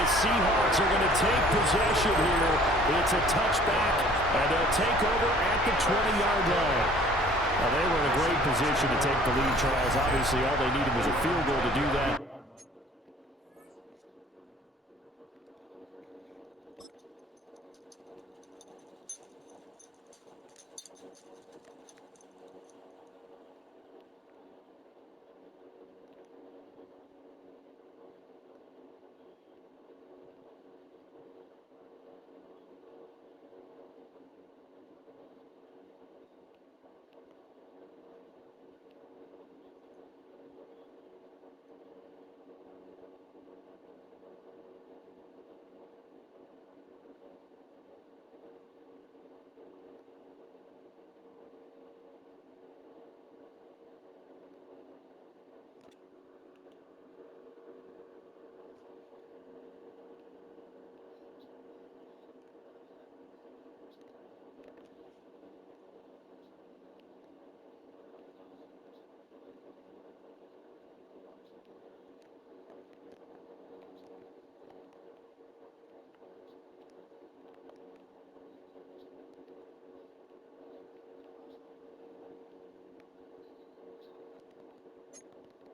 the Seahawks are going to take possession here. It's a touchback, and they'll take over at the 20-yard line. Now, they were in a great position to take the lead, Charles. Obviously, all they needed was a field goal to do that.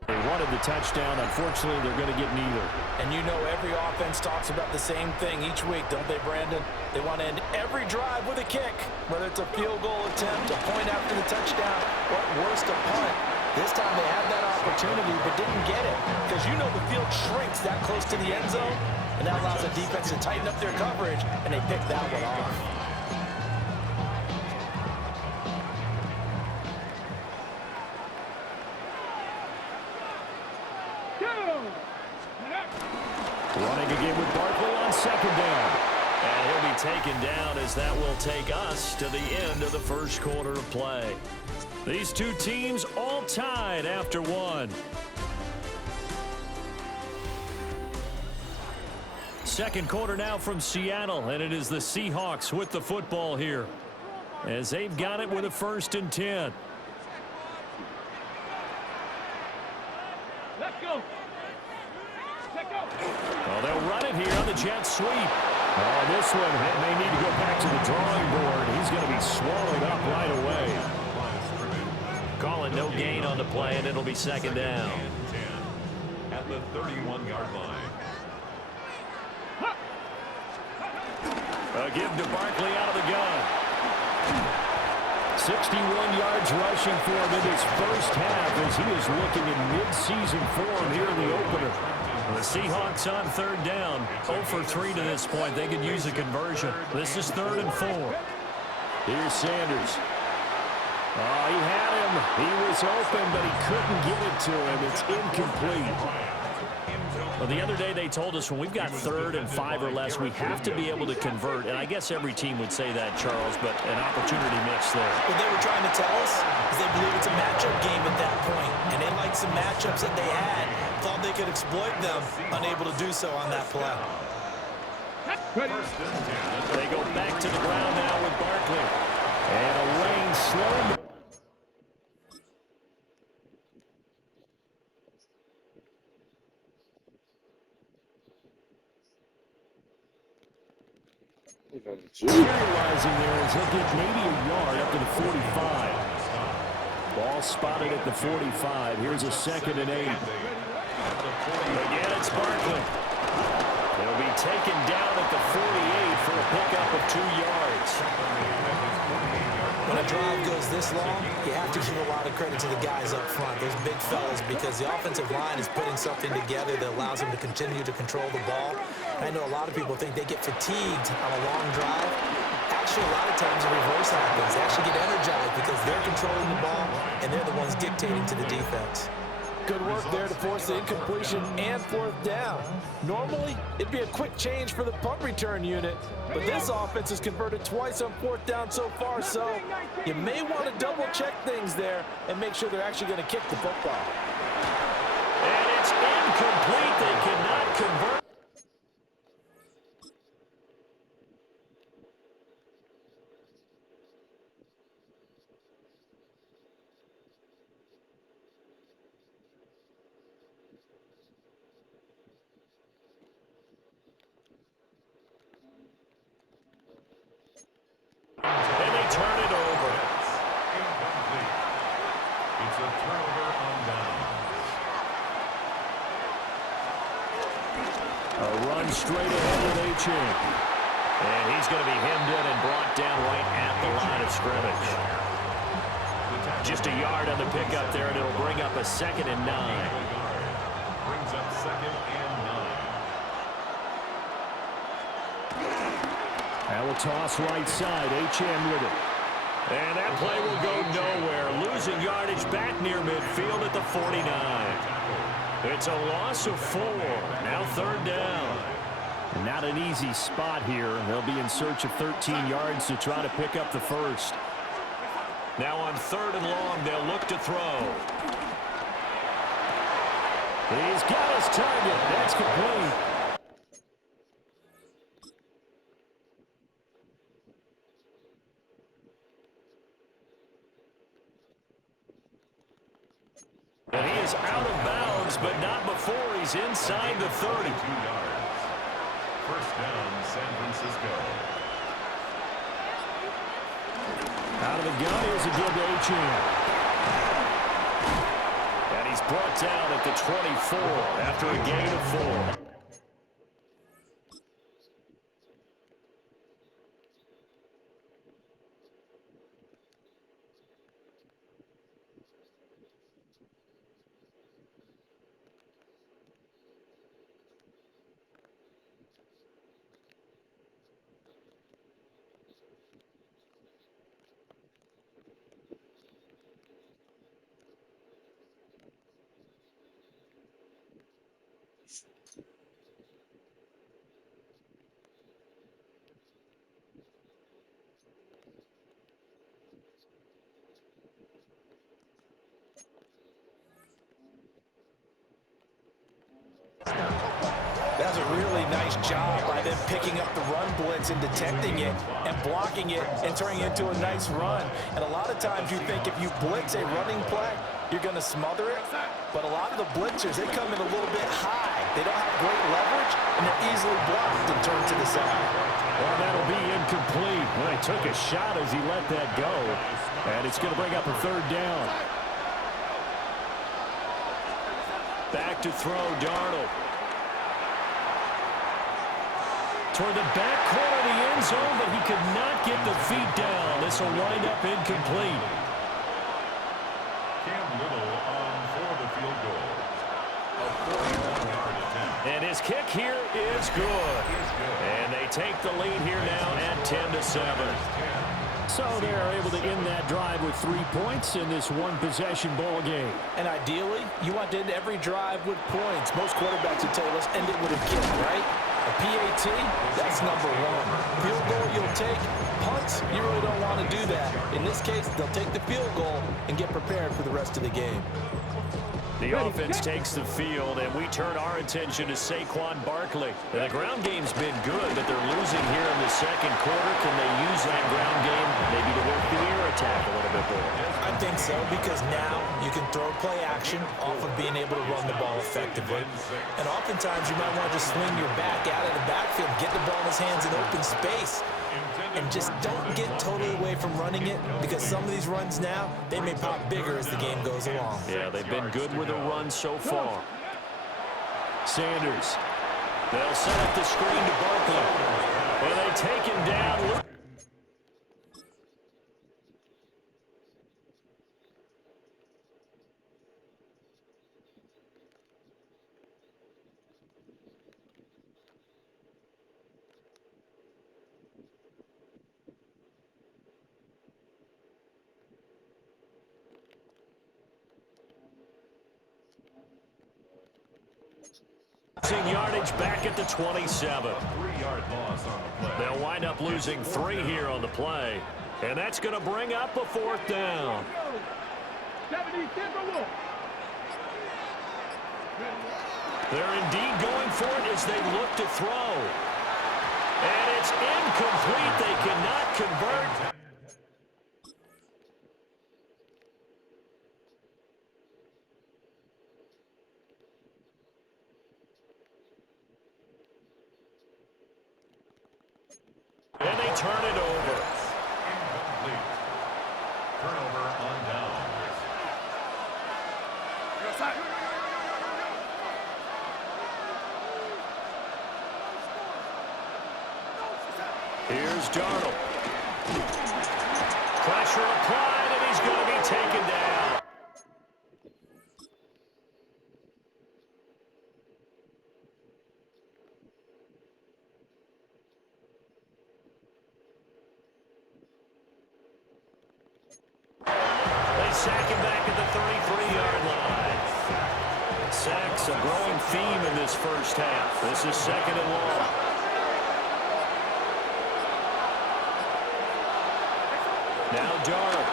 They wanted the touchdown. Unfortunately, they're going to get neither. And you know every offense talks about the same thing each week, don't they, Brandon? They want to end every drive with a kick, whether it's a field goal attempt, a point after the touchdown, or at worst, a punt. This time they had that opportunity but didn't get it because you know the field shrinks that close to the end zone, and that allows the defense to tighten up their coverage, and they picked that one off. Running again with Barkley on second down. And he'll be taken down as that will take us to the end of the first quarter of play. These two teams all tied after one. Second quarter now from Seattle, and it is the Seahawks with the football here as they've got it with a 1st and 10. Let's go. Well, they'll run it here on the jet sweep. Oh, this one may need to go back to the drawing board. He's going to be swallowed up right away. Calling no gain on the play, and it'll be second down. At the 31-yard line. A give to Barkley out of the gun. 61 yards rushing for him in his first half as he is looking in mid-season form here in the opener. The Seahawks on third down. 0 for 3 to this point. They could use a conversion. This is 3rd and 4. Here's Sanders. Oh, he had him. He was open, but he couldn't get it to him. It's incomplete. Well, the other day they told us when we've got 3rd and 5 or less, we have to be able to convert. And I guess every team would say that, Charles, but an opportunity missed there. What they were trying to tell us is they believe it's a matchup game at that point, and they liked some matchups that they had, thought they could exploit them, unable to do so on that play. They go back to the ground now with Barkley. And a lane slow. Materializing there as he'll get maybe a yard up to the 45. Ball spotted at the 45. Here's a 2nd and 8. Again, it's Barkley. He'll be taken down at the 48 for a pickup of 2 yards. When a drive goes this long, you have to give a lot of credit to the guys up front, those big fellas, because the offensive line is putting something together that allows them to continue to control the ball. I know a lot of people think they get fatigued on a long drive. Actually, a lot of times the reverse happens. They actually get energized because they're controlling the ball, and they're the ones dictating to the defense. Good work there to force the incompletion and 4th down. Normally, it'd be a quick change for the punt return unit, but this offense has converted twice on 4th down so far, so you may want to double-check things there and make sure they're actually going to kick the football. And it's incomplete. They cannot convert. A run straight ahead with Achane. And he's going to be hemmed in and brought down right at the line of scrimmage. Just a yard on the pickup there, and it'll bring up a 2nd and 9. Brings up 2nd and 9. Now a toss right side. Achane with it. And that play will go nowhere. Losing yardage back near midfield at the 49. It's a loss of 4. Now 3rd down. Not an easy spot here. They'll be in search of 13 yards to try to pick up the first. Now on 3rd and long, they'll look to throw. He's got his target. That's complete. And he is out of bounds, but not before he's inside the 30. 2 yards. First down, San Francisco. Out of the gun, here's a give to Achane. And he's brought down at the 24 after a gain of 4. That's a really nice job by them picking up the run blitz and detecting it and blocking it and turning it into a nice run. And a lot of times you think if you blitz a running play, you're going to smother it. But a lot of the blitzers, they come in a little bit high. They don't have great leverage, and they're easily blocked and turned to the side. Well, that'll be incomplete. Well, he took a shot as he let that go. And it's going to bring up a 3rd down. Back to throw, Darnold. Toward the back corner of the end zone, but he could not get the feet down. This will wind up incomplete. Cam Little on for the field goal. A 41-yard attempt. And his kick here is good. And they take the lead here now at 10-7. So they're able to end that drive with 3 points in this one-possession ball game. And ideally, you want to end every drive with points. Most quarterbacks would tell you, let's end it with a kick, right? A PAT, that's number 1. Field goal you'll take. Punts, you really don't want to do that. In this case, they'll take the field goal and get prepared for the rest of the game. The offense takes the field, and we turn our attention to Saquon Barkley. And the ground game's been good, but they're losing here in the 2nd quarter. Can they use that ground game maybe to work the air attack a little bit more? I think so, because now you can throw play action off of being able to run the ball effectively. And oftentimes you might want to just swing your back out of the backfield, get the ball in his hands in open space. And just don't get totally away from running it, because some of these runs now, they may pop bigger as the game goes along. Yeah, they've been good with a run so far. Sanders. They'll set up the screen to Barkley. And they take him down. Yardage back at the 27. 3-yard loss on the play. They'll wind up losing 3 here on the play. And that's going to bring up a 4th down. They're indeed going for it as they look to throw. And it's incomplete. They cannot convert. And they turn it over. Incomplete. Turnover on downs. Here's Darnold. Pressure applied, and he's going to be taken down. They sack him back at the 33-yard line. Sacks a growing theme in this first half. This is second and long. Now Darnold.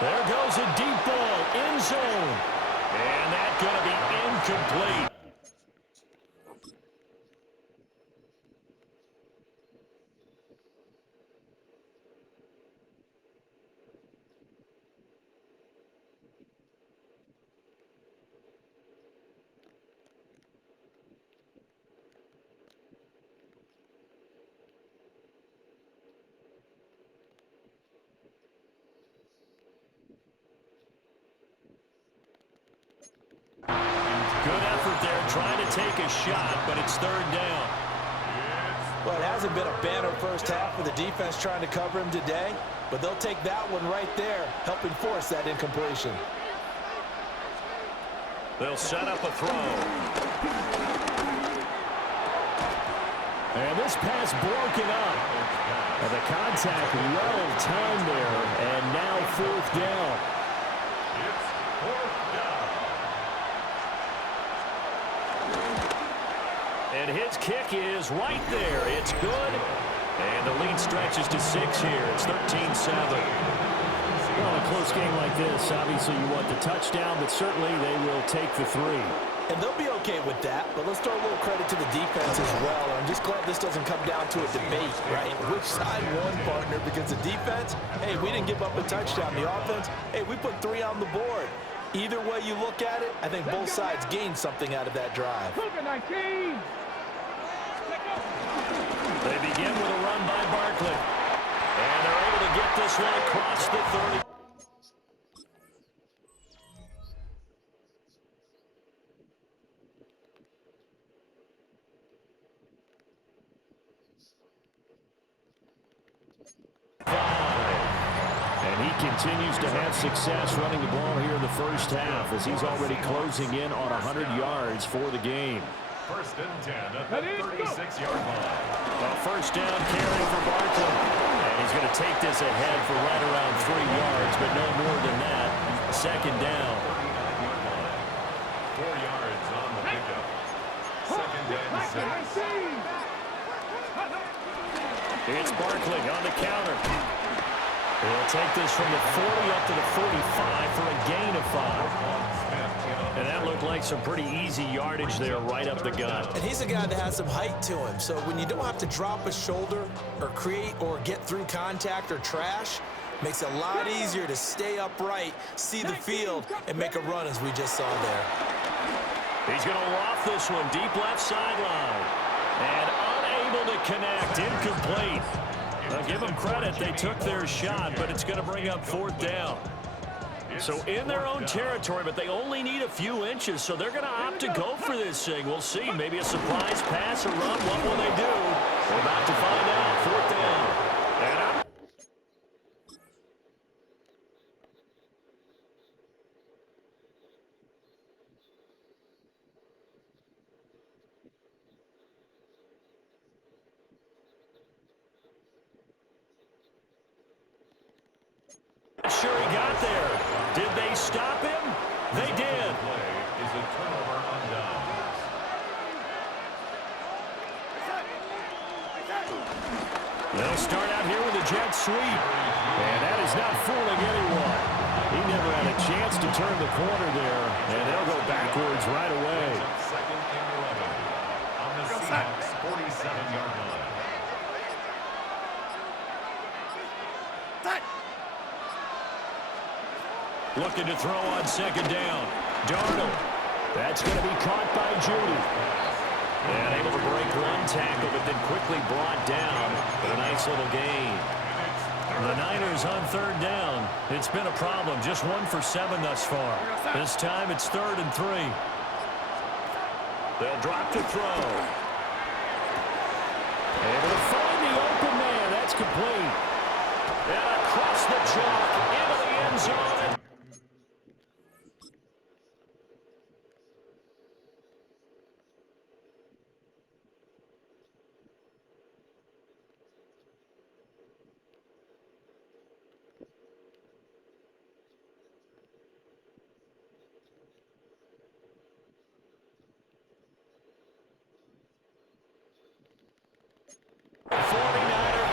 There goes a deep ball, end zone. And that's going to be incomplete. Good effort there, trying to take a shot, but it's third down. Well, it hasn't been a banner first half for the defense trying to cover him today, but they'll take that one right there, helping force that incompletion. They'll set up a throw. And this pass broken up. And the contact well timed there, and now fourth down. It's fourth down. And his kick is right there. It's good. And the lead stretches to 6 here. It's 13-7. Well, in a close game like this, obviously you want the touchdown, but certainly they will take the 3. And they'll be okay with that, but let's throw a little credit to the defense as well. I'm just glad this doesn't come down to a debate, right? Which side won, partner? Because the defense, hey, we didn't give up a touchdown. The offense, hey, we put 3 on the board. Either way you look at it, I think both sides gained something out of that drive. They begin with a run by Barkley. And they're able to get this one across the 30. And he continues to have success running the ball here in the first half as he's already closing in on 100 yards for the game. First and 10 at the 36-yard line. Well, first down carry for Barkley. And he's going to take this ahead for right around 3 yards, but no more than that. Second down. 4 yards on the pickup. Second and 6. It's Barkley on the counter. He'll take this from the 40 up to the 45 for a gain of 5. And that looked like some pretty easy yardage there right up the gut. And he's a guy that has some height to him, so when you don't have to drop a shoulder or create or get through contact or trash, makes it a lot easier to stay upright, see the field, and make a run as we just saw there. He's going to loft this one deep left sideline. And unable to connect, incomplete. Now give them credit, they took their shot, but it's going to bring up fourth down. So in their own territory, but they only need a few inches, so they're going to opt to go for this thing. We'll see, maybe a surprise pass or run. What will they do? We're about to find out. Fourth down. And up. Sure he got there. Did they stop him? They did. Play is a turnover on downs. They'll start out here with a jet sweep. And that is not fooling anyone. He never had a chance to turn the corner there. And they'll go backwards right away. Second and 11 on the Seahawks 47-yard line. Looking to throw on second down. Darnold. That's going to be caught by Judy. And able to break one tackle, but then quickly brought down for a nice little gain. The Niners on third down. It's been a problem. Just 1 for 7 thus far. This time it's 3rd and 3. They'll drop to throw. Able to find the open man. complete. And across the chalk into the end zone.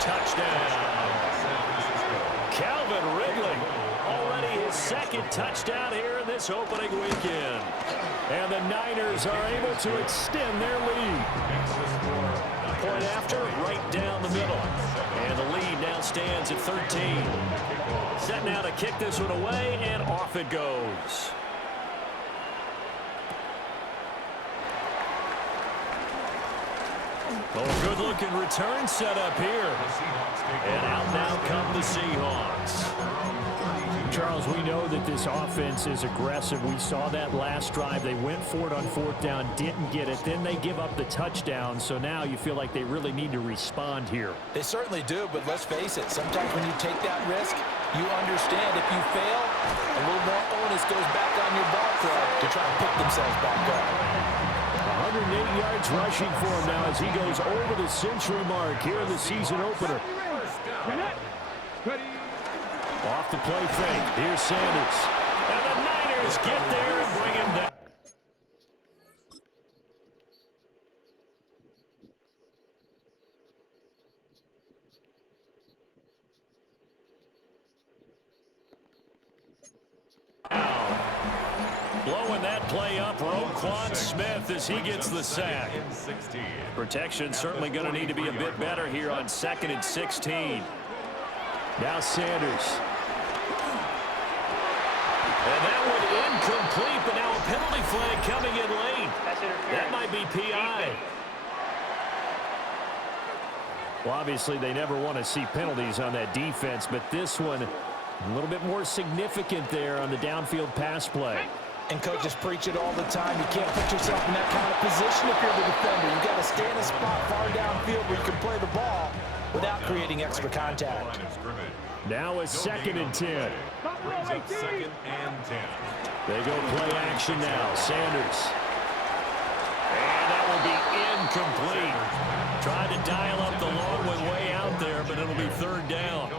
Touchdown. Calvin Ridley, already his second touchdown here in this opening weekend. And the Niners are able to extend their lead. Point after, right down the middle. And the lead now stands at 13. Set now to kick this one away, and off it goes. Oh, good-looking return set up here. And out now come the Seahawks. Charles, we know that this offense is aggressive. We saw that last drive. They went for it on fourth down, didn't get it. Then they give up the touchdown. So now you feel like they really need to respond here. They certainly do, but let's face it. Sometimes when you take that risk, you understand if you fail, a little more onus goes back on your ball club to try and pick themselves back up. 108 yards rushing for him now as he goes over the century mark here in the season opener. Off the play fake. Here's Sanders. And the Niners get there and bring him down. Blowing that play up, Roquan Smith as he gets the sack. Protection certainly going to need to be a bit better here on 2nd and 16. Now Sanders. And that one incomplete, but now a penalty flag coming in late. That might be PI. Well, obviously they never want to see penalties on that defense, but this one a little bit more significant there on the downfield pass play. And coaches preach it all the time. You can't put yourself in that kind of position if you're the defender. You've got to stay in a spot far downfield where you can play the ball without creating extra contact. Now a 2nd and 10. Brings up 2nd and 10. They go play action now. Sanders. And that will be incomplete. Tried to dial up the long one way out there, but it'll be 3rd down.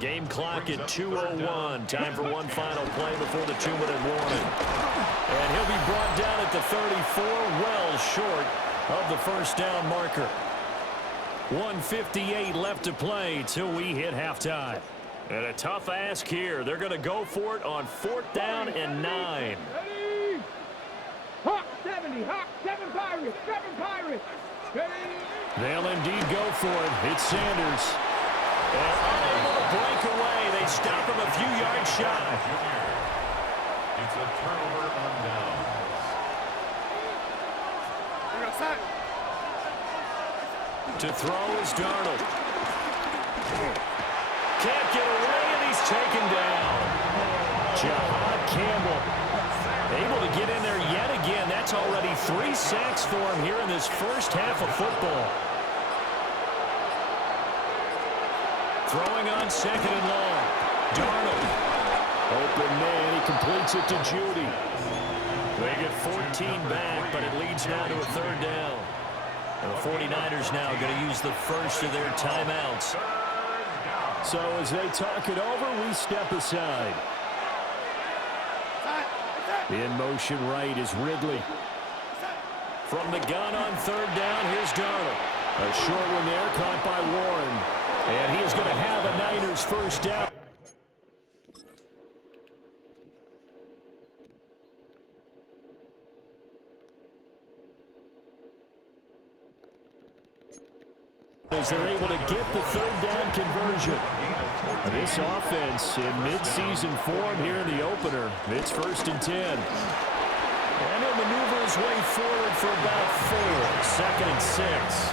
Game clock at 2:01. Time for one final play before the 2-minute warning. And he'll be brought down at the 34, well short of the first down marker. 1:58 left to play till we hit halftime. And a tough ask here. They're going to go for it on 4th down and 9. Ready? Hawk 70, Hawk 7 Pirates, 7 Pirates. Ready? They'll indeed go for it. It's Sanders. And unable to break away. They stop him a few yards shy. It's a turnover on down. To throw is Darnold. Can't get away, and he's taken down. Jahad Campbell able to get in there yet again. That's already 3 sacks for him here in this first half of football. Throwing on 2nd and long. Darnold. Open man. He completes it to Judy. They get 14 back, but it leads now to a 3rd down. And the 49ers now going to use the first of their timeouts. So as they talk it over, we step aside. In motion right is Ridley. From the gun on 3rd down, here's Darnold. A short one there, caught by Warren. And he is going to have a Niners first down. As they're able to get the 3rd down conversion. This offense in mid-season form here in the opener. It's 1st and 10. And he'll maneuver his way forward for about 4. 2nd and 6.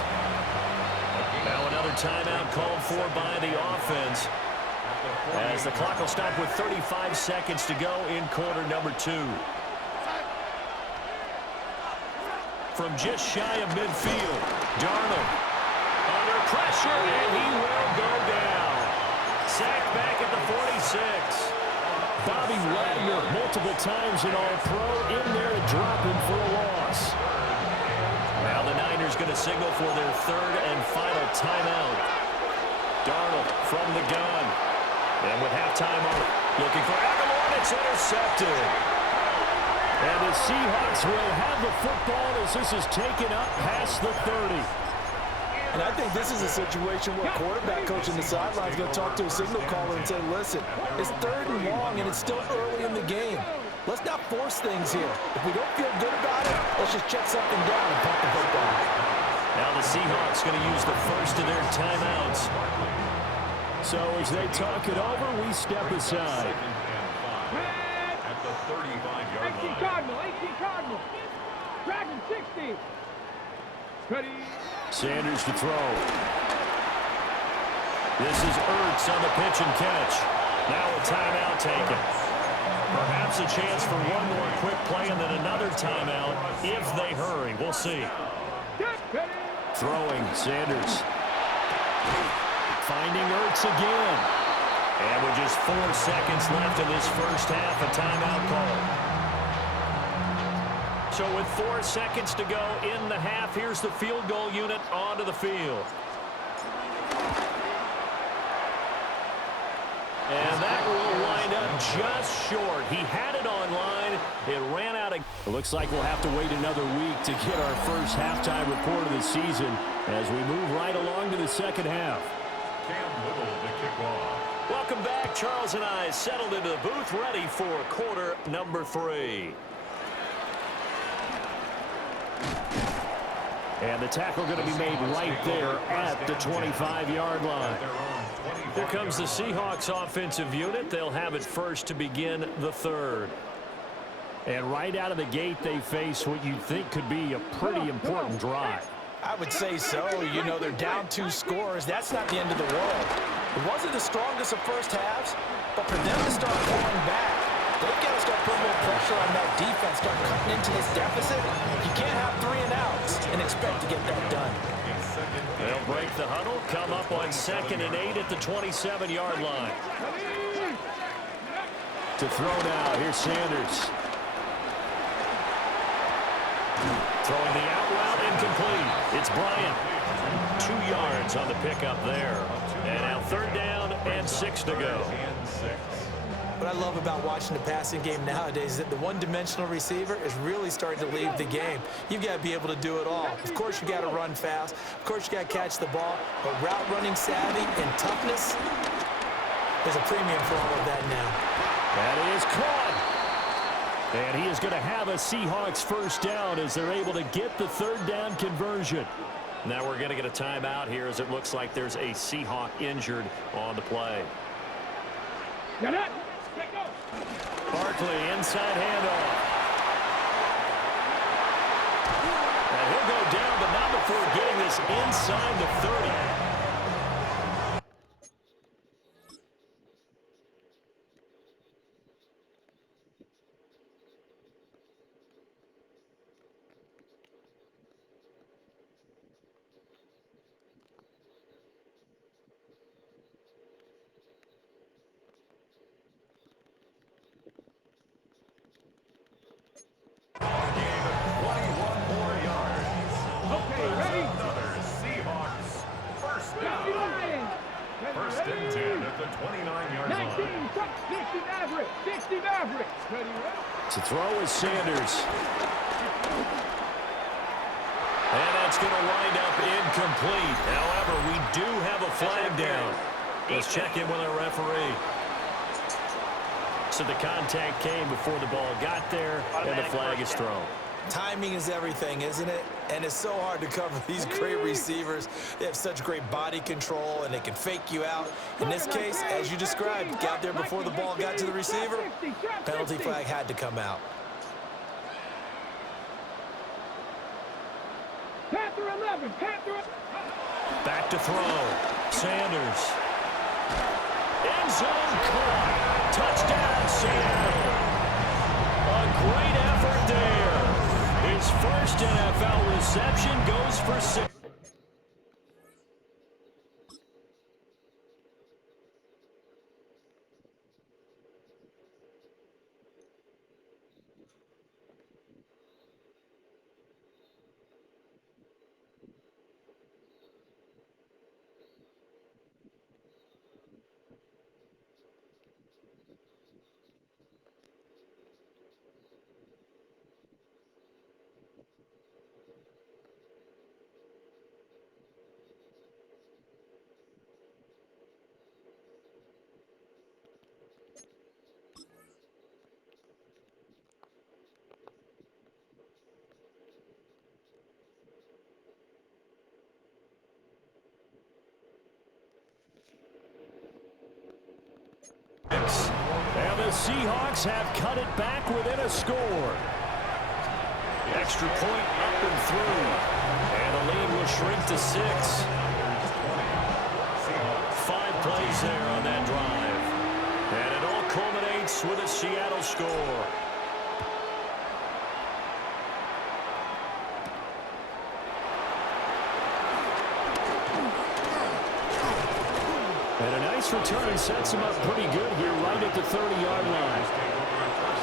Now another timeout called for by the offense. As the clock will stop with 35 seconds to go in quarter number 2. From just shy of midfield, Darnold. under pressure, and he will go down. Sacked back at the 46. Bobby Wagner, multiple times in All-Pro, in there to drop him for a loss. Now the Niners going to signal for their third and final timeout. Darnold from the gun. And with halftime on it, looking for Aguilar, it's intercepted. And the Seahawks will have the football as this is taken up past the 30. And I think this is a situation where quarterback coach in the sideline is going to talk to a signal caller and say, listen, it's 3rd and long and it's still early in the game. Let's not force things here. If we don't feel good about it, let's just check something down and punt the football. Now the Seahawks going to use the first of their timeouts. So as they talk it over, we step aside. At the 35-yard 18 line. Cardinal, 18 Cardinal. Dragon 60. Ready. Sanders to throw. This is Ertz on the pitch and catch. Now a timeout taken. Perhaps a chance for one more quick play and then another timeout if they hurry. We'll see. Get ready. Throwing, Sanders. Finding Ertz again. And with just 4 seconds left in this first half, a timeout call. So with 4 seconds to go in the half, here's the field goal unit onto the field. And that will wind up just short. He had it online. It ran out of... It looks like we'll have to wait another week to get our first halftime report of the season as we move right along to the second half. Cam Little to kick off. Welcome back. Charles and I settled into the booth ready for quarter number 3. And the tackle going to be made right there at the 25-yard line. Here comes the Seahawks offensive unit. They'll have it first to begin the third. And right out of the gate, they face what you'd think could be a pretty important drive. I would say so. You know, they're down 2 scores. That's not the end of the world. It wasn't the strongest of first halves, but for them to start pulling back, they've got to start putting more pressure on that defense, start cutting into this deficit. You can't have 3 and outs and expect to get that done. They'll break the huddle, come up on 2nd and 8 at the 27-yard line. To throw now, here's Sanders. Throwing the out route, incomplete. It's Bryant. 2 yards on the pickup there. And now 3rd down and 6 to go. What I love about watching the passing game nowadays is that the one-dimensional receiver is really starting to leave the game. You've got to be able to do it all. Of course, you got to run fast. Of course, you got to catch the ball. But route running savvy and toughness, there's a premium for all of that now. That is caught. And he is going to have a Seahawks first down as they're able to get the 3rd down conversion. Now we're going to get a timeout here as it looks like there's a Seahawk injured on the play. Got it. Barkley, inside handoff. And he'll go down, but not before getting this inside the 30. First and 10 at the 29-yard line. 60 Maverick. 60 Maverick. To throw is Sanders. And that's going to wind up incomplete. However, we do have a flag down. Let's check in with our referee. So the contact came before the ball got there, and the flag is thrown. Timing is everything, isn't it? And it's so hard to cover these great receivers. They have such great body control, and they can fake you out. In this case, as you described, got there before the ball got to the receiver, penalty flag had to come out. Panther 11. Panther. Back to throw. Sanders. End zone caught. Touchdown, Seattle. A great effort there. His first NFL reception goes for 6. the Seahawks have cut it back within a score. Extra point up and through. And the lead will shrink to 6. 5 plays there on that drive. And it all culminates with a Seattle score. And a nice return sets him up pretty good here right at the 30-yard line.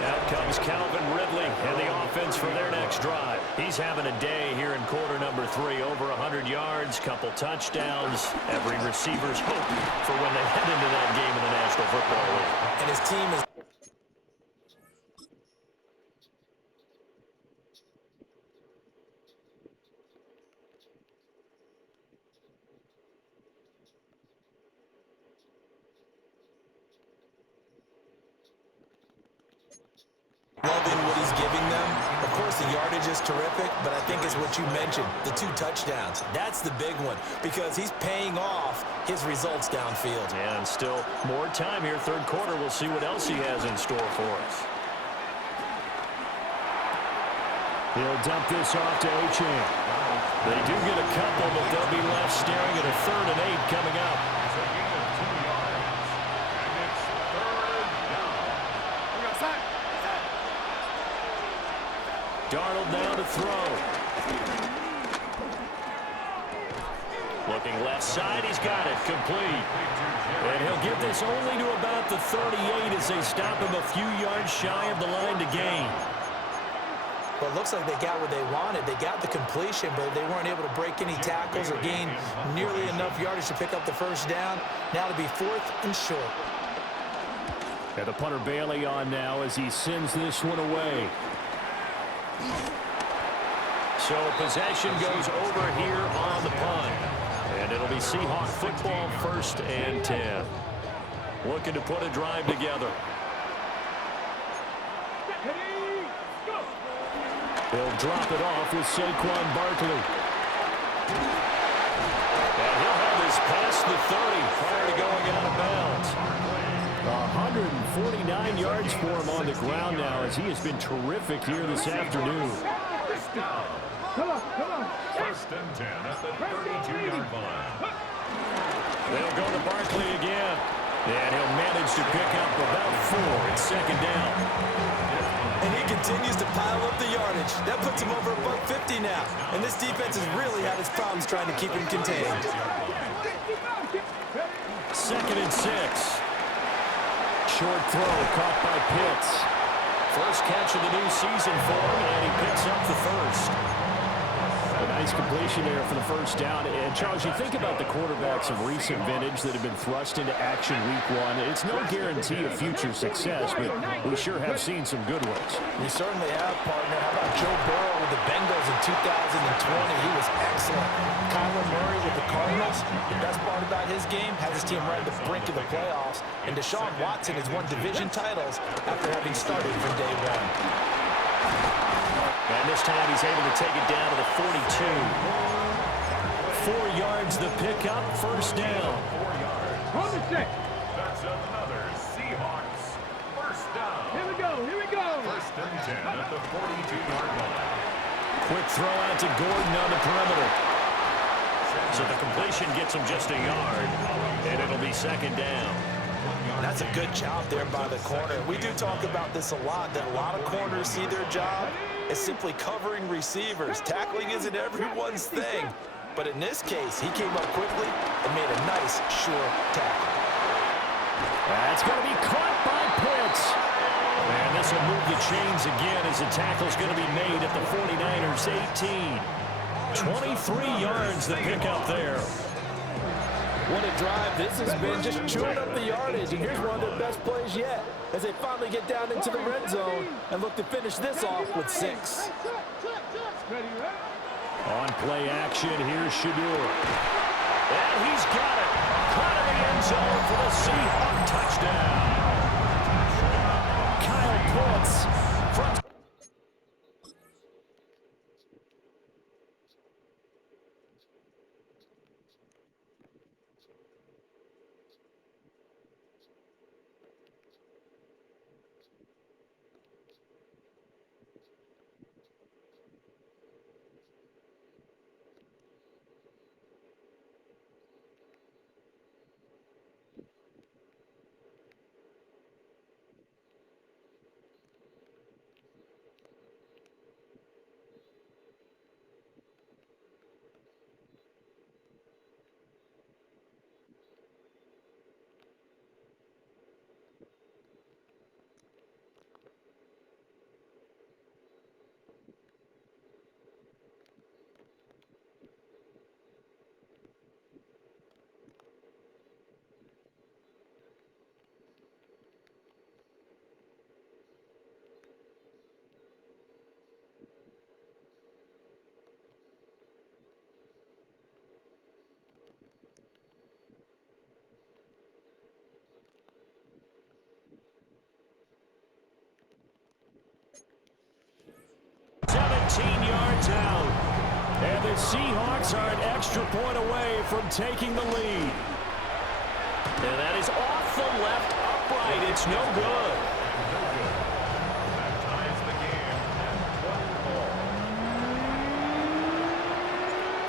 Out comes Calvin Ridley and the offense for their next drive. He's having a day here in quarter number 3. Over 100 yards, couple touchdowns. Every receiver's hope for when they head into that game in the National Football League. And his team is... loving what he's giving them. Of course, the yardage is terrific, but I think it's what you mentioned, the 2 touchdowns. That's the big one because he's paying off his results downfield. And still more time here, third quarter. We'll see what else he has in store for us. He'll dump this off to Achane. They do get a couple, but they'll be left staring at a 3rd and 8 coming up. Darnold now to throw. Looking left side, he's got it, complete. And he'll get this only to about the 38 as they stop him a few yards shy of the line to gain. Well, it looks like they got what they wanted. They got the completion, but they weren't able to break any tackles or gain nearly enough yardage to pick up the first down. Now to be 4th and short. And the punter Bailey on now as he sends this one away. So possession goes over here on the punt. And it'll be Seahawk football, 1st and 10. Looking to put a drive together. He'll drop it off with Saquon Barkley. And he'll have this past the 30 prior to going out of bounds. 149 yards for him on the ground now as he has been terrific here this afternoon. Come on. 1st and 10 at the 32-yard line. They'll go to Barkley again. And he'll manage to pick up about 4 at 2nd down. And he continues to pile up the yardage. That puts him over $150 now. And this defense has really had its problems trying to keep him contained. 2nd and 6. Short throw caught by Pitts. First catch of the new season for him, and he picks up the first. A nice completion there for the first down. And, Charles, you think about the quarterbacks of recent vintage that have been thrust into action week 1. It's no guarantee of future success, but we sure have seen some good ones. We certainly have, partner. How about Joe Burrow with the Bengals in 2020? He was excellent. Kyler Murray with the Cardinals. The best part about his game, has his team right at the brink of the playoffs. And Deshaun Watson has won division titles after having started from day 1. And this time he's able to take it down to the 42. 4 yards the pickup, first down. 4 yards. That's another Seahawks 1st down. Here we go. 1st and 10 at the 42-yard line. Quick throw out to Gordon on the perimeter. So the completion gets him just a yard, and it'll be 2nd down. That's a good job there by the corner. We do talk about this a lot, that a lot of corners see their job as simply covering receivers. Tackling isn't everyone's thing. But in this case, he came up quickly and made a nice, sure tackle. That's going to be caught by Pitts. And this will move the chains again as the tackle's going to be made at the 49ers 18. 23 yards the pickup there. What a drive this has been, just chewing up the yardage. And here's one of their best plays yet as they finally get down into the red zone and look to finish this off with 6. On play action, here's Shadur. And he's got it. Caught in the end zone for the Seahawk touchdown. Kyle Pitts from... And the Seahawks are an extra point away from taking the lead. And that is off the left upright. It's no good. That ties the game at 12 all.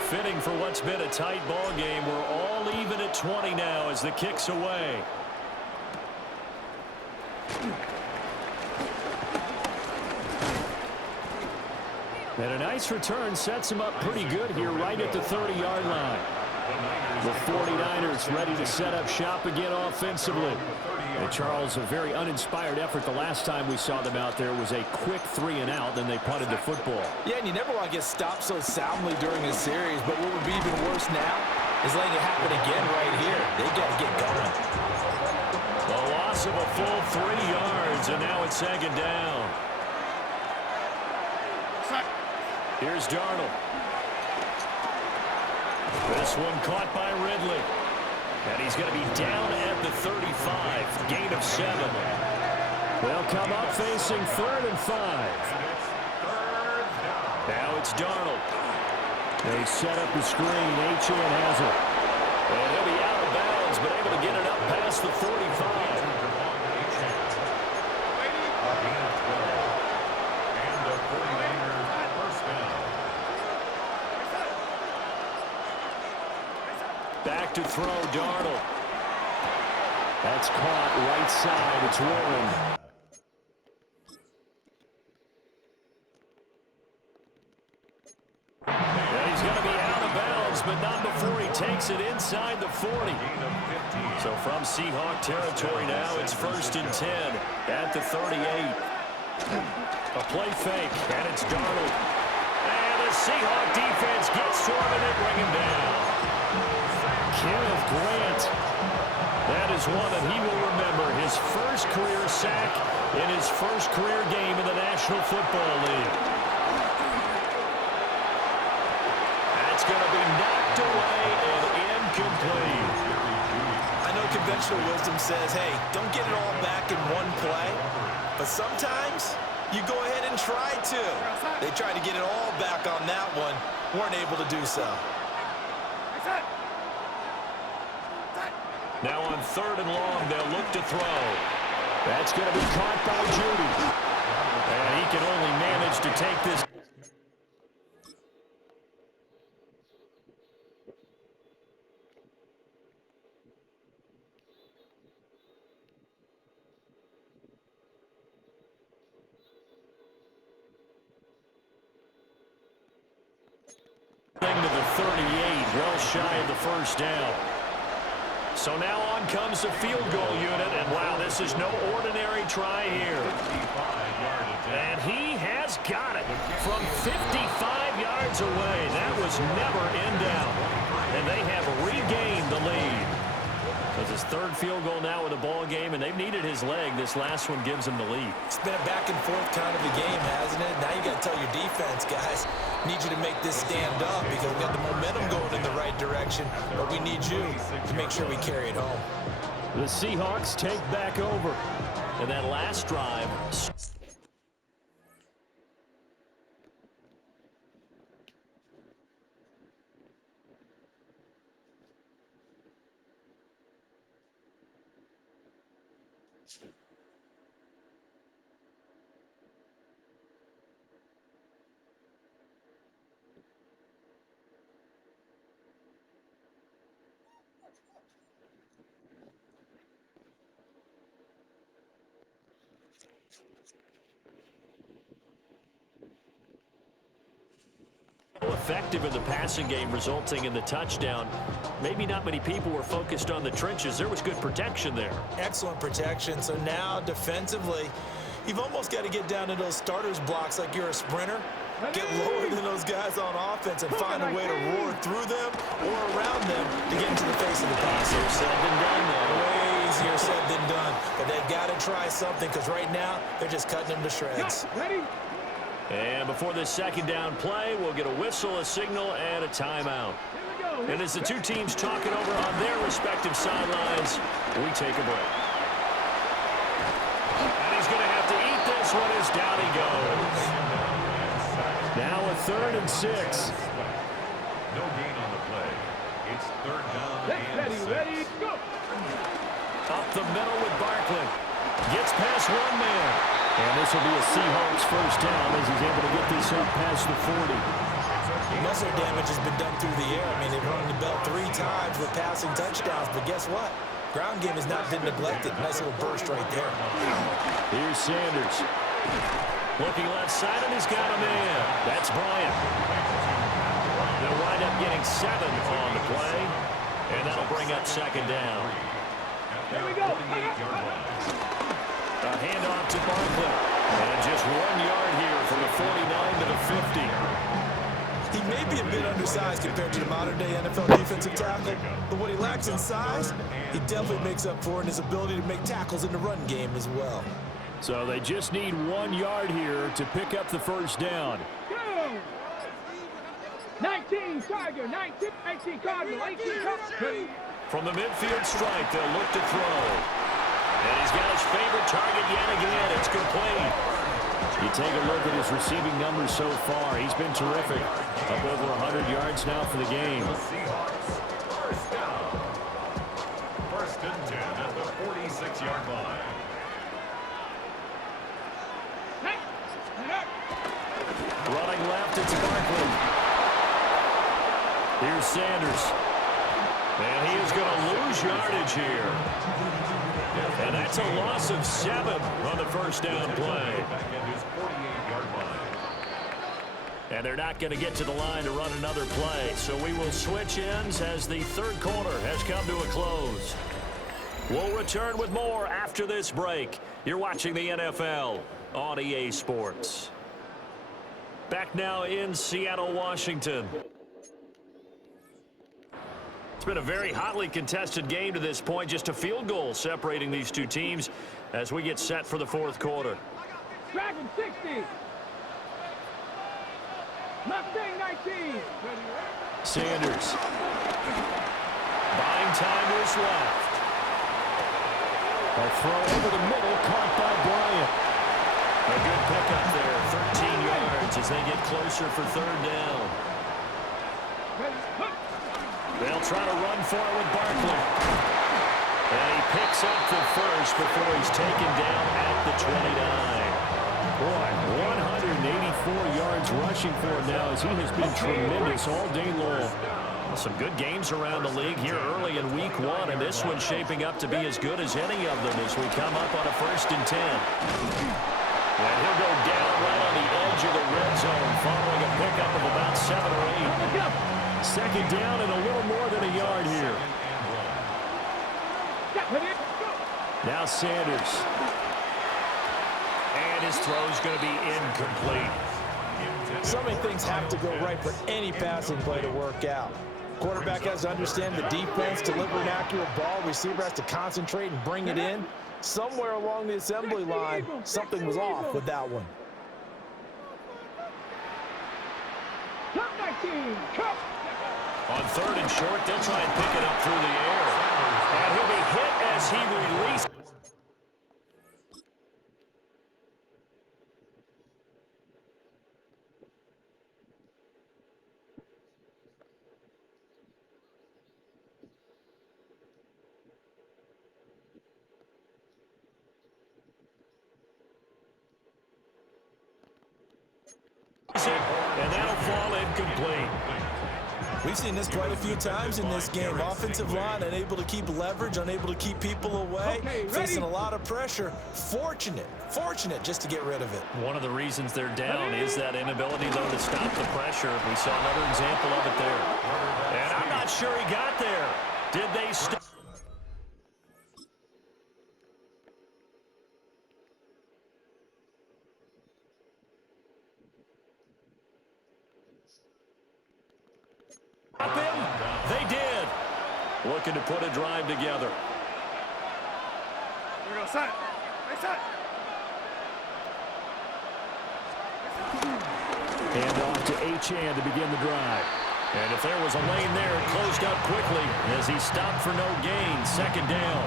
Fitting for what's been a tight ball game. We're all even at 20 now as the kick's away. And a nice return sets him up pretty good here right at the 30-yard line. The 49ers ready to set up shop again offensively. And Charles, a very uninspired effort the last time we saw them out there was a quick 3-and-out, then they punted the football. Yeah, and you never want to get stopped so soundly during a series, but what would be even worse now is letting it happen again right here. They got to get going. A loss of a full 3 yards, and now it's second down. Here's Darnold. This one caught by Ridley. And he's going to be down at the 35. Gain of 7. They'll come up facing 3rd and 5. Now it's Darnold. They set up the screen. Achane has it. And he'll be out of bounds, but able to get it up past the 45. Back to throw, Darnold. That's caught right side. It's Warren. And he's going to be out of bounds, but not before he takes it inside the 40. So from Seahawk territory now, it's 1st and 10 at the 38. A play fake, and it's Darnold. And the Seahawk defense gets to him, and they bring him down. Kenneth Grant. That is one that he will remember. His first career sack in his first career game in the National Football League. That's going to be knocked away and incomplete. I know conventional wisdom says, hey, don't get it all back in one play. But sometimes you go ahead and try to. They tried to get it all back on that one. Weren't able to do so. Now on 3rd and long, they'll look to throw. That's going to be caught by Judy. And he can only manage to take this. To the 38, well shy of the first down. So now on comes the field goal unit, and wow, this is no ordinary try here. And he has got it from 55 yards away. That was never in doubt. And they have regained the lead. That's his 3rd field goal now with a ball game, and they've needed his leg. This last one gives him the lead. It's been a back and forth kind of a game, hasn't it? Now you got to tell your defense, guys, need you to make this stand up because we got the momentum going in the right direction, but we need you to make sure we carry it home. The Seahawks take back over. And that last drive. Effective in the passing game, resulting in the touchdown. Maybe not many people were focused on the trenches. There was good protection there. Excellent protection. So now defensively, you've almost got to get down to those starters blocks like you're a sprinter. Get lower than those guys on offense and find a way to roar through them or around them to get into the face of the pass. Easier said than done, though. Way easier said than done. But they've got to try something because right now they're just cutting them to shreds. And before this second down play, we'll get a whistle, a signal, and a timeout. And as the two teams talk it over on their respective sidelines, we take a break. And he's going to have to eat this one as down he goes. Now a 3rd and 6. No gain on the play. It's third down and 6. Ready, go. Up the middle with Barkley. Gets past one man. And this will be a Seahawks first down as he's able to get this up past the 40. Muscle damage has been done through the air. I mean, they've rung the bell 3 times with passing touchdowns, but guess what? Ground game has not been neglected. Nice little burst right there. Here's Sanders. Looking left side, and he's got a man. That's Bryant. They'll wind up getting 7 on the play, and that'll bring up second down. Here we go. A handoff to Barkley. And just 1 yard here from the 49 to the 50. He may be a bit undersized compared to the modern-day NFL defensive tackle, but what he lacks in size, he definitely makes up for in his ability to make tackles in the run game as well. So they just need 1 yard here to pick up the first down. Go. 19 Tiger, 19 Cardinal, 18 Cardinal. From the midfield stripe, they'll look to throw. And he's got his favorite target yet again. It's complete. You take a look at his receiving numbers so far. He's been terrific. Up over 100 yards now for the game. Seahawks first down. First and 10 at the 46-yard line. Running left, it's Barkley. Here's Sanders. And he is going to lose yardage here. And that's a loss of 7 on the first down play. Back at his 48-yard line. And they're not going to get to the line to run another play. So we will switch ends as the third quarter has come to a close. We'll return with more after this break. You're watching the NFL on EA Sports. Back now in Seattle, Washington. It's been a very hotly contested game to this point. Just a field goal separating these two teams as we get set for the fourth quarter. Dragon 60. Mustang 19. Sanders. Buying time is left. A throw over the middle, caught by Bryant. A good pickup there, 13 yards as they get closer for third down. They'll try to run for it with Barkley. And he picks up the first before he's taken down at the 29. Boy, 184 yards rushing for him now as he has been tremendous all day long. Well, some good games around the league here early in week 1, and this one's shaping up to be as good as any of them as we come up on a first and 10. And he'll go down right on the edge of the red zone following a pickup of about 7 or 8. Second down and a little more than a yard here. Now Sanders. And his throw's going to be incomplete. So many things have to go right for any passing play to work out. Quarterback has to understand the defense, deliver an accurate ball. Receiver has to concentrate and bring it in. Somewhere along the assembly line, something was off with that one. On third and short, they'll try and pick it up through the air. And he'll be hit as he releases. And that'll fall incomplete. We've seen this quite a few times in this game. Offensive line unable to keep leverage, unable to keep people away, facing a lot of pressure. Fortunate just to get rid of it. One of the reasons they're down is that inability, though, to stop the pressure. We saw another example of it there. And I'm not sure he got there. Did they stop? They did. Looking to put a drive together. Here we go, set. Hey, set. Hand off to Achane to begin the drive. And if there was a lane there, it closed up quickly as he stopped for no gain. Second down.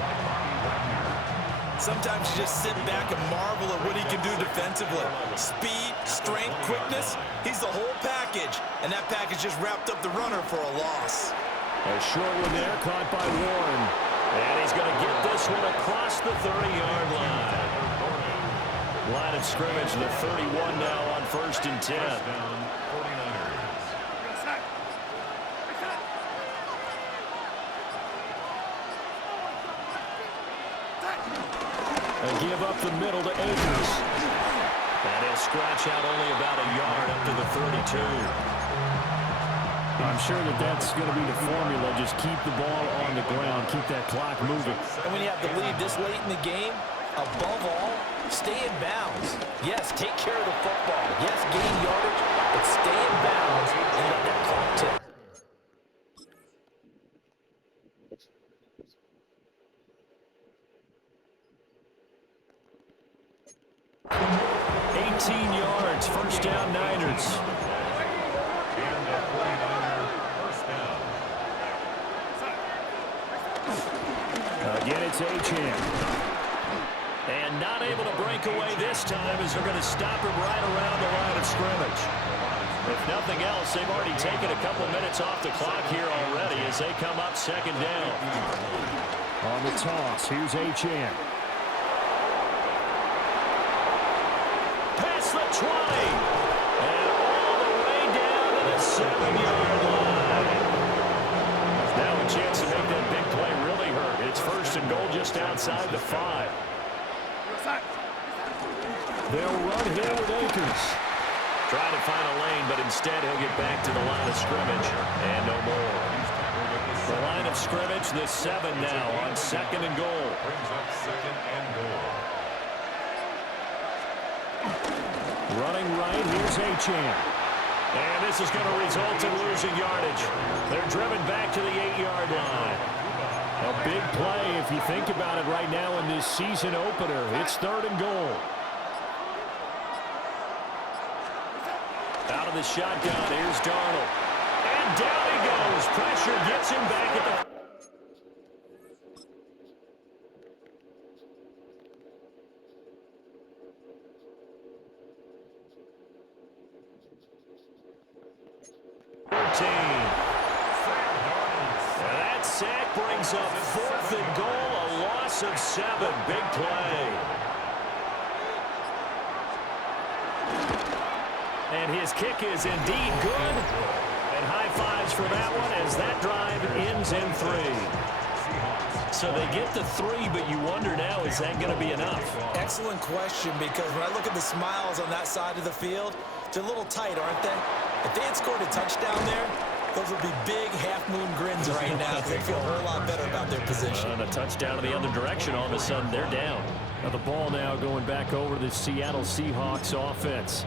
Sometimes you just sit back and marvel at what he can do defensively. Speed, strength, quickness, he's the whole package. And that package just wrapped up the runner for a loss. A short one there, caught by Warren. And he's going to get this one across the 30-yard line. Line of scrimmage, the 31 now on 1st and 10. A give up the middle to Akers. And he'll scratch out only about a yard up to the 32. I'm sure that's going to be the formula. Just keep the ball on the ground. Keep that clock moving. And when you have the lead this late in the game, above all, stay in bounds. Yes, take care of the football. Yes, gain yardage, but stay in bounds and let that clock tick. Yards, first down Niners. And the 49er first down. Again, it's Achane. And not able to break away this time as they're going to stop him right around the line of scrimmage. If nothing else, they've already taken a couple minutes off the clock here already as they come up second down. On the toss, here's Achane. Past the 20. And all the way down to the 7-yard line. Now a chance to make that big play really hurt. It's 1st and goal just outside the 5. They'll run here with Akers. Trying to find a lane, but instead he'll get back to the line of scrimmage. And no more. The line of scrimmage, the 7 now on 2nd and goal. Brings up 2nd and goal. Running right, here's Achane. And this is going to result in losing yardage. They're driven back to the 8-yard line. A big play if you think about it right now in this season opener. It's 3rd and goal. Out of the shotgun, here's Darnold. And down he goes. Pressure gets him back at the... That sack brings up 4th and goal, a loss of 7. Big play. And his kick is indeed good. And high fives for that one as that drive ends in 3. So they get the 3, but you wonder now, is that going to be enough? Excellent question, because when I look at the smiles on that side of the field, they're a little tight, aren't they? If they had scored a touchdown there, those would be big half-moon grins right now because they feel a whole lot better about their position. And a touchdown in the other direction, all of a sudden they're down. Now the ball now going back over to the Seattle Seahawks offense.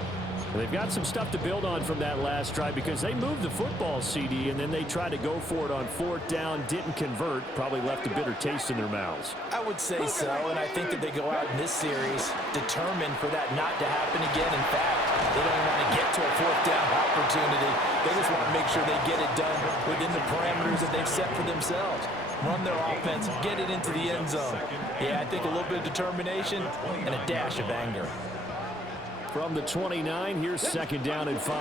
They've got some stuff to build on from that last drive because they moved the football, CD, and then they tried to go for it on 4th down, didn't convert, probably left a bitter taste in their mouths. I would say so, and I think that they go out in this series determined for that not to happen again. In fact, they don't even want to get to a 4th down opportunity. They just want to make sure they get it done within the parameters that they've set for themselves. Run their offense, get it into the end zone. Yeah, I think a little bit of determination and a dash of anger. From the 29, here's 2nd down and 5.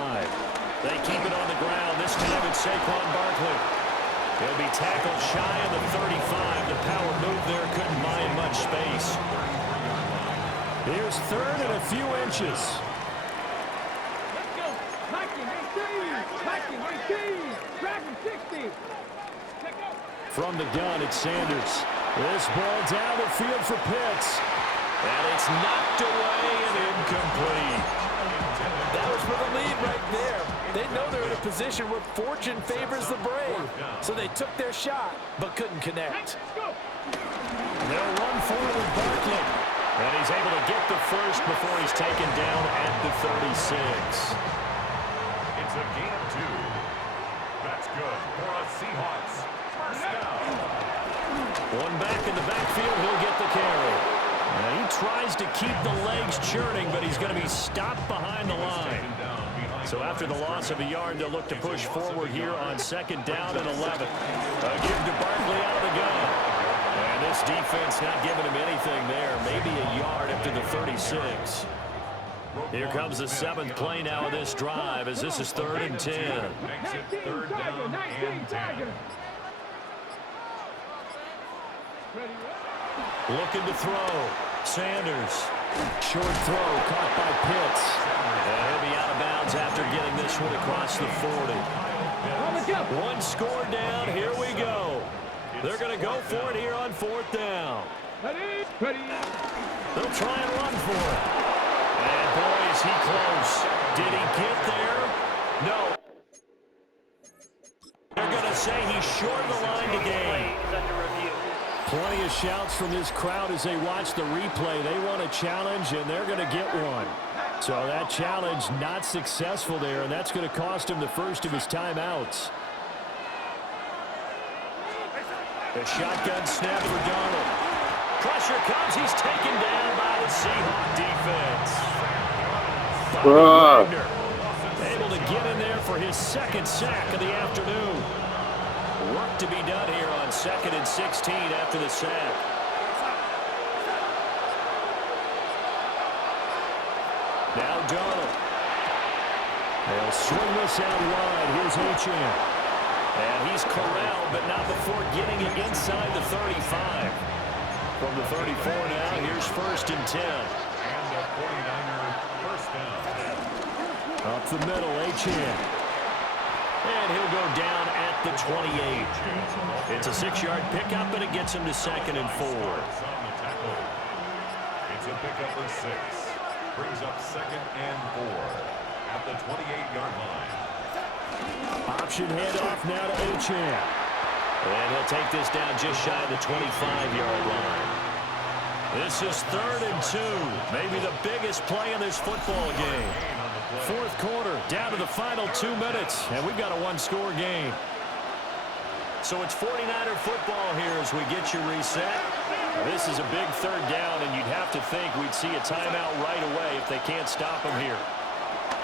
They keep it on the ground. This time it's Saquon Barkley. He'll be tackled shy of the 35. The power move there couldn't buy him much space. Here's 3rd and a few inches. Let's go. Hacking 18. Hacking 18. Dragon 60. Let's go. From the gun, it's Sanders. This ball down the field for Pitts. And it's knocked away and incomplete. That was for the lead right there. They know they're in a position where fortune favors the brave. So they took their shot, but couldn't connect. They'll run forward with Barkley. And he's able to get the first before he's taken down at the 36. It's a gain of 2. That's good for a Seahawks. First down. One back in the backfield, he'll get the carry. And he tries to keep the legs churning, but he's going to be stopped behind the line. So after the loss of a yard, they'll look to push forward here on 2nd down and 11. A give to Barkley out of the gun. And And this defense not giving him anything there. Maybe a yard up to the 36. Here comes the 7th play now of this drive as this is 3rd and 10. Makes it 3rd down and 10. Looking to throw. Sanders. Short throw caught by Pitts. And he'll be out of bounds after getting this one across the 40. One score down. Here we go. They're going to go for it here on 4th down. They'll try and run for it. And boy, is he close. Did he get there? No. They're going to say he's short of the line to gain. Plenty of shouts from this crowd as they watch the replay. They want a challenge, and they're going to get one. So that challenge not successful there, and that's going to cost him the first of his timeouts. The shotgun snap for Darnold. Pressure comes. He's taken down by the Seahawk defense. Wagner able to get in there for his 2nd sack of the afternoon. Work to be done here on 2nd and 16 after the sack. Now Darnold. They'll swing this out wide. Here's Achane. And he's corralled, but not before getting it inside the 35. From the 34 now, here's 1st and 10. And the 49er first down. Up the middle, Achane. And he'll go down at the 28. It's a 6-yard pickup, but it gets him to 2nd and 4. It's a pickup of 6. Brings up 2nd and 4 at the 28-yard line. Option handoff now to Achane. And he'll take this down just shy of the 25-yard line. This is 3rd and 2. Maybe the biggest play in this football game. 4th quarter, down to the final 2 minutes, and we've got a 1-score game. So it's 49er football here as we get you reset. This is a big 3rd down, and you'd have to think we'd see a timeout right away if they can't stop him here.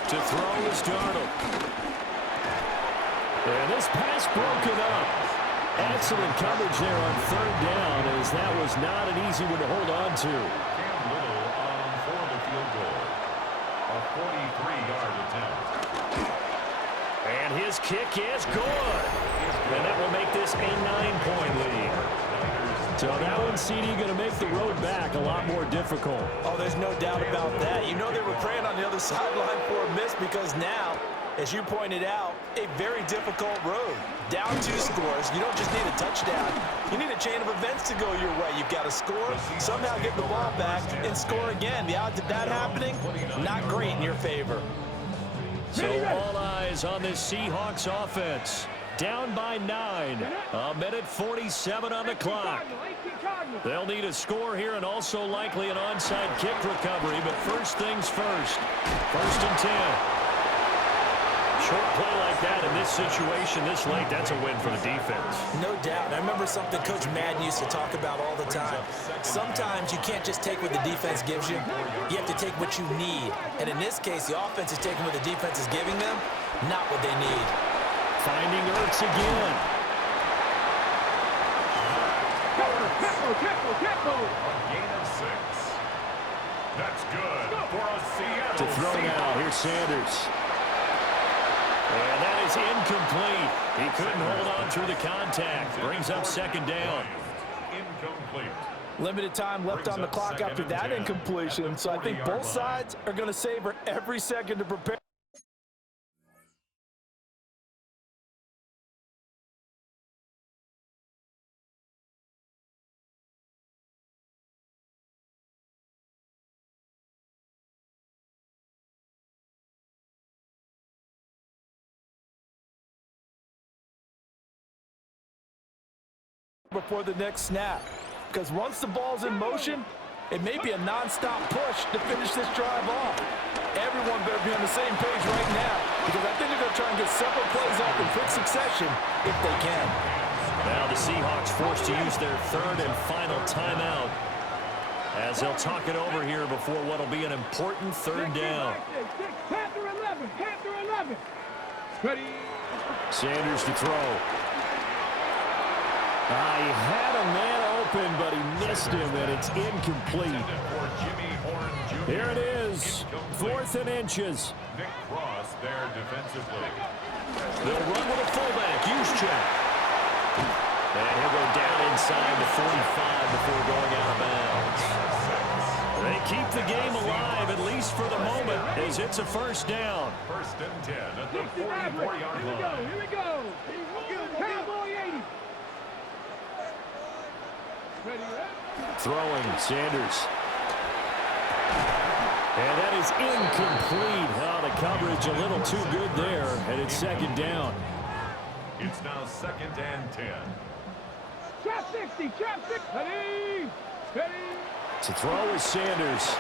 To throw is Darnold. And this pass broken up. Excellent coverage there on 3rd down, as that was not an easy one to hold on to. Cam Little on for the field goal. A 43-yard attempt. And his kick is good. And that will make this a 9-point lead. So that one, CD, going to make the road back a lot more difficult. Oh, there's no doubt about that. You know they were praying on the other sideline for a miss because now, as you pointed out, a very difficult road. Down 2 scores. You don't just need a touchdown. You need a chain of events to go your way. You've got to score, somehow get the ball back, and score again. The odds of that happening, not great in your favor. So all eyes on this Seahawks offense. Down by 9. A minute 47 on the clock. They'll need a score here and also likely an onside kick recovery. But first things first. 1st and 10. Short play like that in this situation this late, that's a win for the defense. No doubt. I remember something Coach Madden used to talk about all the time. Sometimes you can't just take what the defense gives you. You have to take what you need. And in this case, the offense is taking what the defense is giving them, not what they need. Finding Ertz again. A gain of 6. That's good for a Seattle To throw now, here's Sanders. And that is incomplete. He couldn't hold on through the contact. Brings up 2nd down. Incomplete. Limited time left on the clock after that incompletion, so I think both sides are going to savor every second to prepare. Before the next snap, because once the ball's in motion, it may be a non-stop push to finish this drive off. Everyone better be on the same page right now, because I think they're going to try and get several plays off in quick succession if they can. Now the Seahawks forced to use their 3rd and final timeout as they'll talk it over here before what will be an important 3rd down. Panther 11, Panther 11. Ready. Sanders to throw. He had a man open, but he missed him, and it's incomplete. Here it is, 4th and inches. Nick Cross there defensively. They'll run with a fullback. Juszczyk. And he'll go down inside the 45 before going out of bounds. They keep the game alive, at least for the moment, as it's a first down. 1st and 10 at the 44-yard line. Here we go. Cowboy 80. Ready, Throwing, Sanders. And that is incomplete. Oh, the coverage a little too good there, and it's 2nd down. It's now 2nd and 10. Trap 60, trap 60. Ready, ready. To throw is Sanders.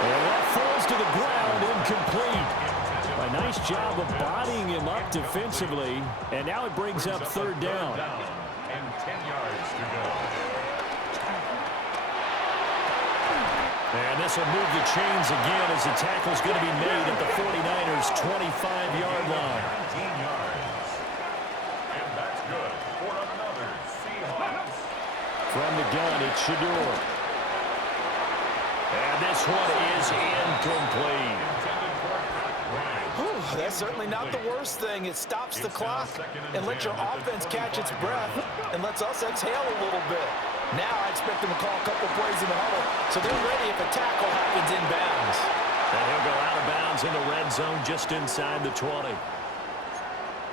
And that falls to the ground, incomplete. A nice job of bodying him up defensively, and now it brings up 3rd down. And 10 yards to go. And this will move the chains again as the tackle's going to be made at the 49ers' 25-yard line. 19 yards. And that's good for another Seahawks. From the gun, it's Shador. And this one is incomplete. That's certainly not the worst thing. It stops the clock and lets your offense catch its breath and lets us exhale a little bit. Now I expect them to call a couple plays in the huddle so they're ready if a tackle happens inbounds. And he'll go out of bounds in the red zone just inside the 20.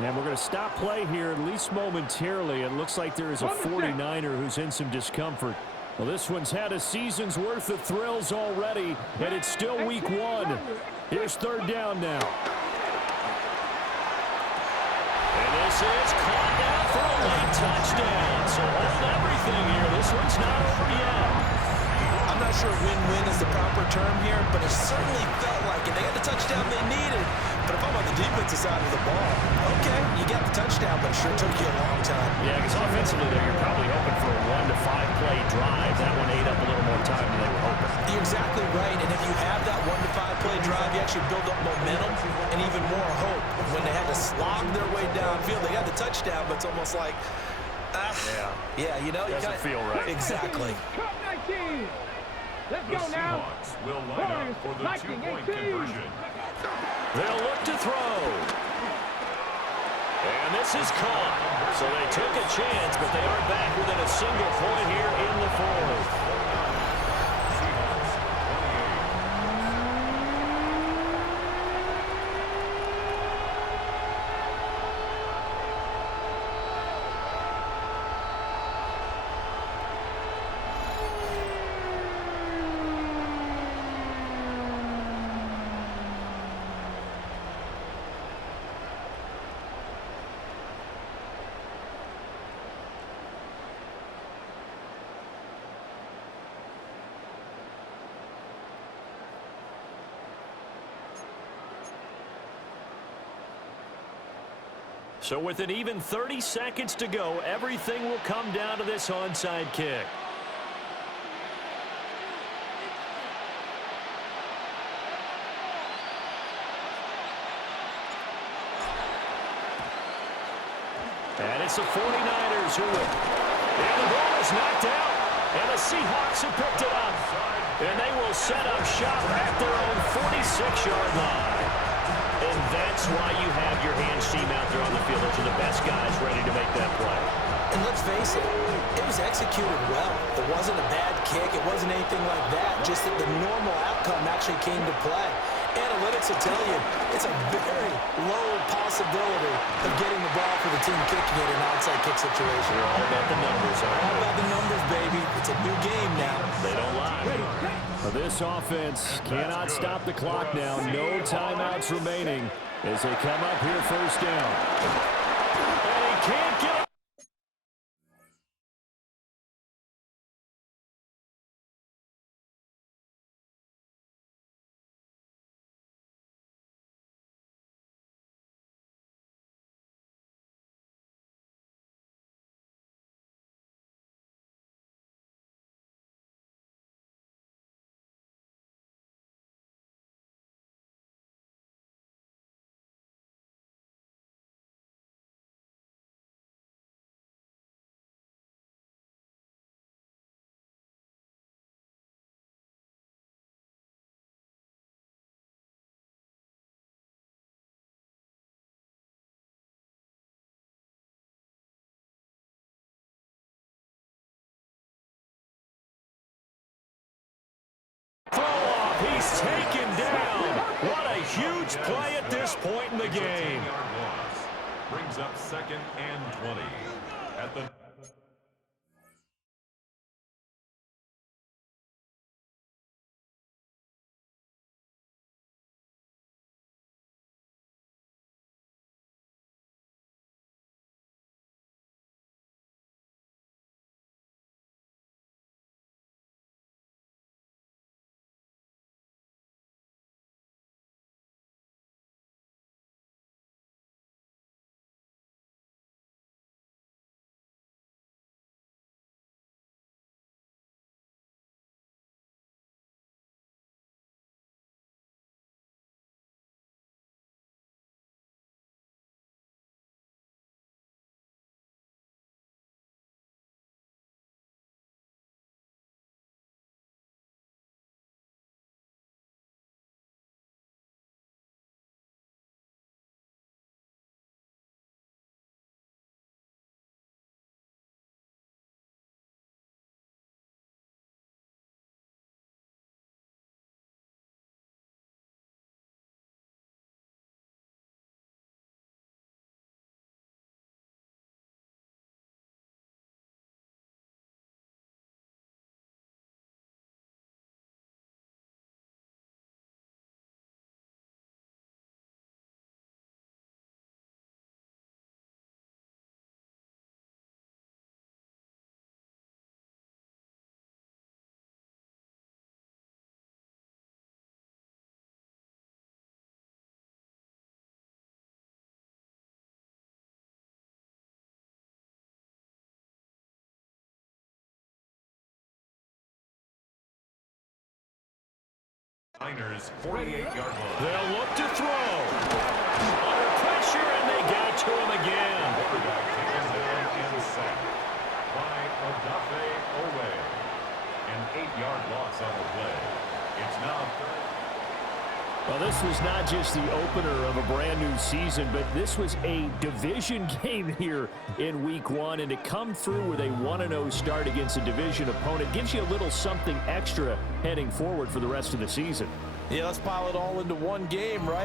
And we're going to stop play here, at least momentarily. It looks like there is a 49er who's in some discomfort. Well, this one's had a season's worth of thrills already, and it's still week 1. Here's 3rd down now. And this is caught down for a late touchdown. So hold everything here. This one's not over yet. I'm not sure win-win is the proper term here, but it certainly felt like it. They got the touchdown they needed. But if I'm on the defensive side of the ball, okay, you got the touchdown, but it sure took you a long time. Yeah, because offensively there, you're probably hoping for a 1 to 5 play drive. That one ate up a little more time than they were hoping. You're exactly right, and if you have that 1 to 5 play drive, you actually build up momentum and even more hope. When they had to slog their way downfield, they got the touchdown, but it's almost like, yeah, you know, you doesn't feel right. Exactly. Cup 19. Let's The go now. Seahawks will line up for the 2-point conversion. They'll look to throw. And this is caught. So they took a chance, but they are back within a single point here in the 4th. Seahawks 28. So with an even 30 seconds to go, everything will come down to this onside kick. And it's the 49ers who win. And the ball is knocked out. And the Seahawks have picked it up. And they will set up shop at their own 46-yard line. And that's why you have your hands team out there on the field. Those are the best guys ready to make that play. And let's face it, it was executed well. It wasn't a bad kick. It wasn't anything like that. Just that the normal outcome actually came to play. Analytics will tell you it's a very low possibility of getting the ball for the team kicking it in an onside kick situation. They're all about the numbers, aren't All they? about the numbers, baby. It's a new game now. They don't lie. Well, this offense cannot stop the clock now. No timeouts remaining as they come up here 1st down. And he can't get he's taken down. What a huge play at this point in the game. Brings up 2nd and 20 at the Niners 48-yard line. They'll look to throw. Under pressure, and they get it to him again. Quarterback taken down and sacked by Odafe Owe. An 8-yard loss on the play. It's now 3rd. Well, this was not just the opener of a brand-new season, but this was a division game here in Week 1. And to come through with a 1-0 start against a division opponent gives you a little something extra heading forward for the rest of the season. Yeah, let's pile it all into one game, right?